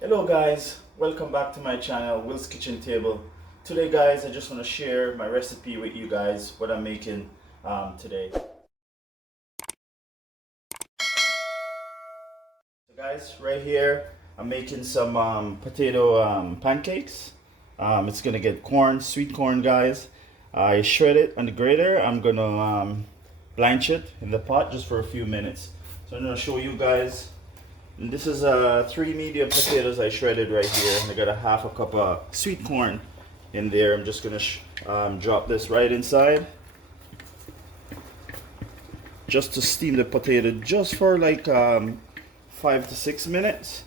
Hello guys, welcome back to my channel, Will's Kitchen Table. Today guys, I just want to share my recipe with you guys, what I'm making today. So guys, right here, I'm making some potato pancakes. It's gonna get corn, sweet corn guys. I shred it on the grater. I'm gonna blanch it in the pot just for a few minutes. So I'm gonna show you guys. And this is 3 medium potatoes I shredded right here. And I got a half a cup of sweet corn in there. I'm just gonna drop this right inside, just to steam the potato just for like 5 to 6 minutes.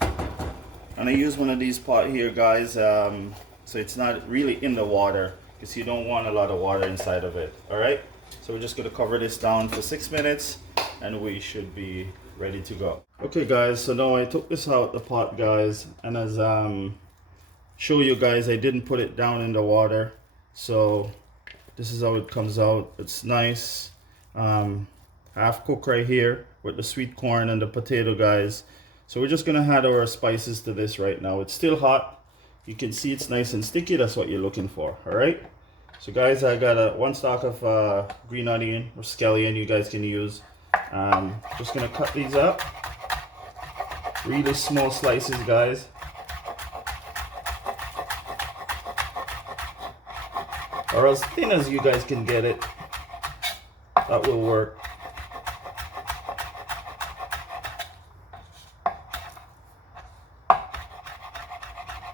And I use one of these pot here, guys, so it's not really in the water, because you don't want a lot of water inside of it. All right, so we're just gonna cover this down for 6 minutes and we should be ready to go. Okay guys, so now I took this out the pot guys, and as show you guys, I didn't put it down in the water, so this is how it comes out. It's nice, half cooked right here with the sweet corn and the potato guys. So we're just gonna add our spices to this right now. It's still hot, you can see it's nice and sticky. That's what you're looking for. All right, so guys, I got one stalk of green onion or scallion, you guys can use. Just gonna cut these up really small slices guys, or as thin as you guys can get it. That will work.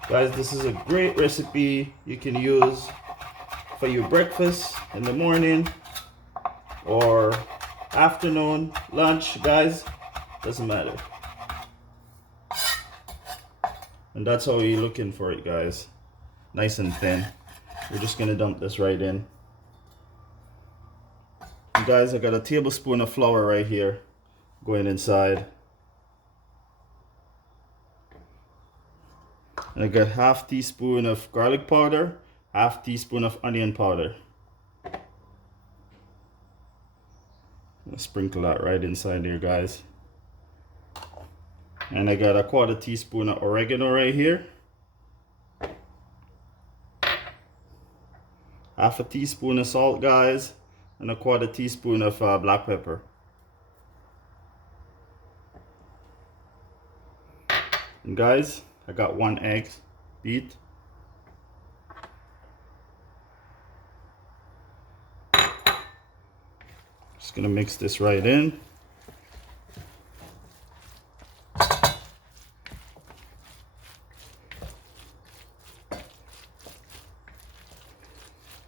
Guys, this is a great recipe you can use for your breakfast in the morning or afternoon, lunch, guys, doesn't matter. And that's how you're looking for it, guys, nice and thin. We're just gonna dump this right in. And guys, I got a tablespoon of flour right here going inside, and I got half teaspoon of garlic powder, half teaspoon of onion powder. I'll sprinkle that right inside here, guys. And I got a quarter teaspoon of oregano right here, half a teaspoon of salt guys, and a quarter teaspoon of black pepper. And guys, I got 1 egg beat. Just gonna mix this right in.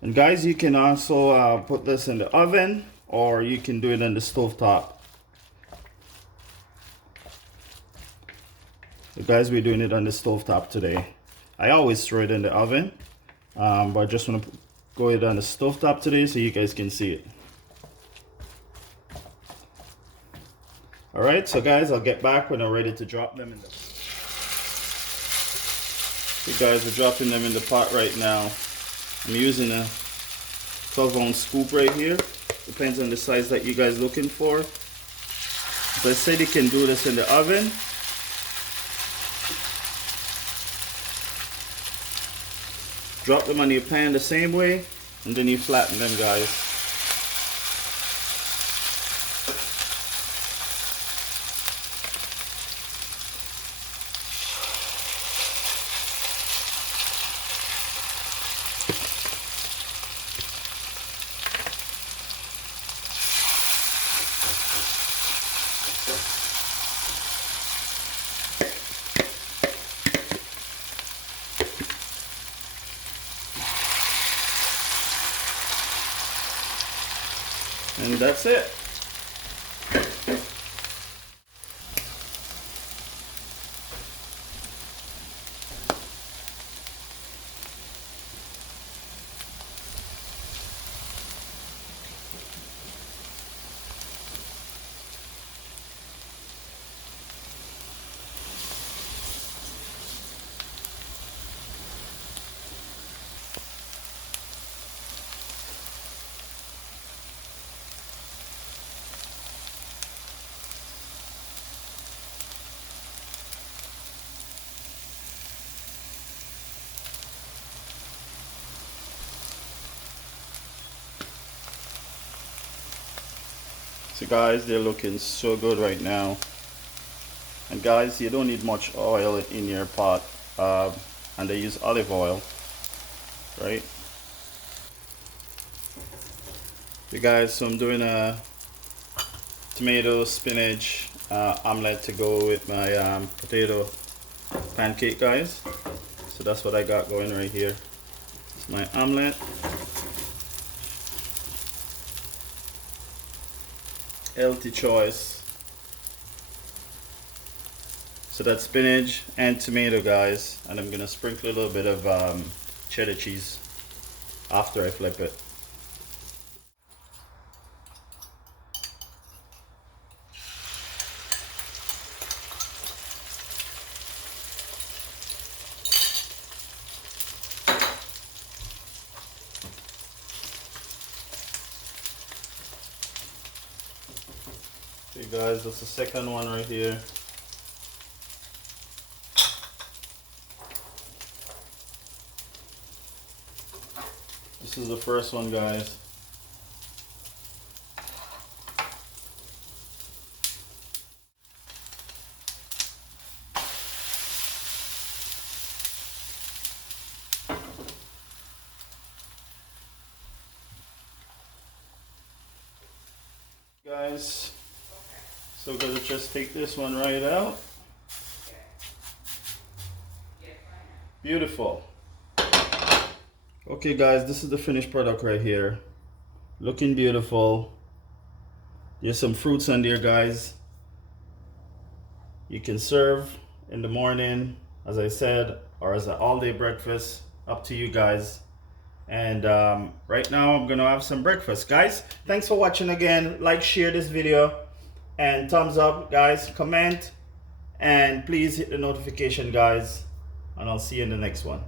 And guys, you can also put this in the oven, or you can do it in the stove top. So guys, we're doing it on the stove top today. I always throw it in the oven, but I just want to go it on the stove top today so you guys can see it. All right, so guys, I'll get back when I'm ready to drop them in the. Okay guys, we're dropping them in the pot right now. I'm using a 12-ounce scoop right here. Depends on the size that you guys looking for. As I said, you can do this in the oven. Drop them on your pan the same way, and then you flatten them, guys. And that's it. So guys, they're looking so good right now. And guys, you don't need much oil in your pot, and they use olive oil, right? So guys, so I'm doing a tomato spinach omelette to go with my potato pancake, guys. So that's what I got going right here. It's my omelette. Healthy choice. So that's spinach and tomato, guys, and I'm gonna sprinkle a little bit of cheddar cheese after I flip it. Okay guys, that's the second one right here. This is the first one, guys. Guys, so we're gonna just take this one right out. Beautiful. Okay guys, this is the finished product right here. Looking beautiful. There's some fruits on there, guys. You can serve in the morning, as I said, or as an all-day breakfast, up to you guys. And right now I'm gonna have some breakfast. Guys, thanks for watching again. Like, share this video, and thumbs up, guys. Comment, and please hit the notification, guys, and I'll see you in the next one.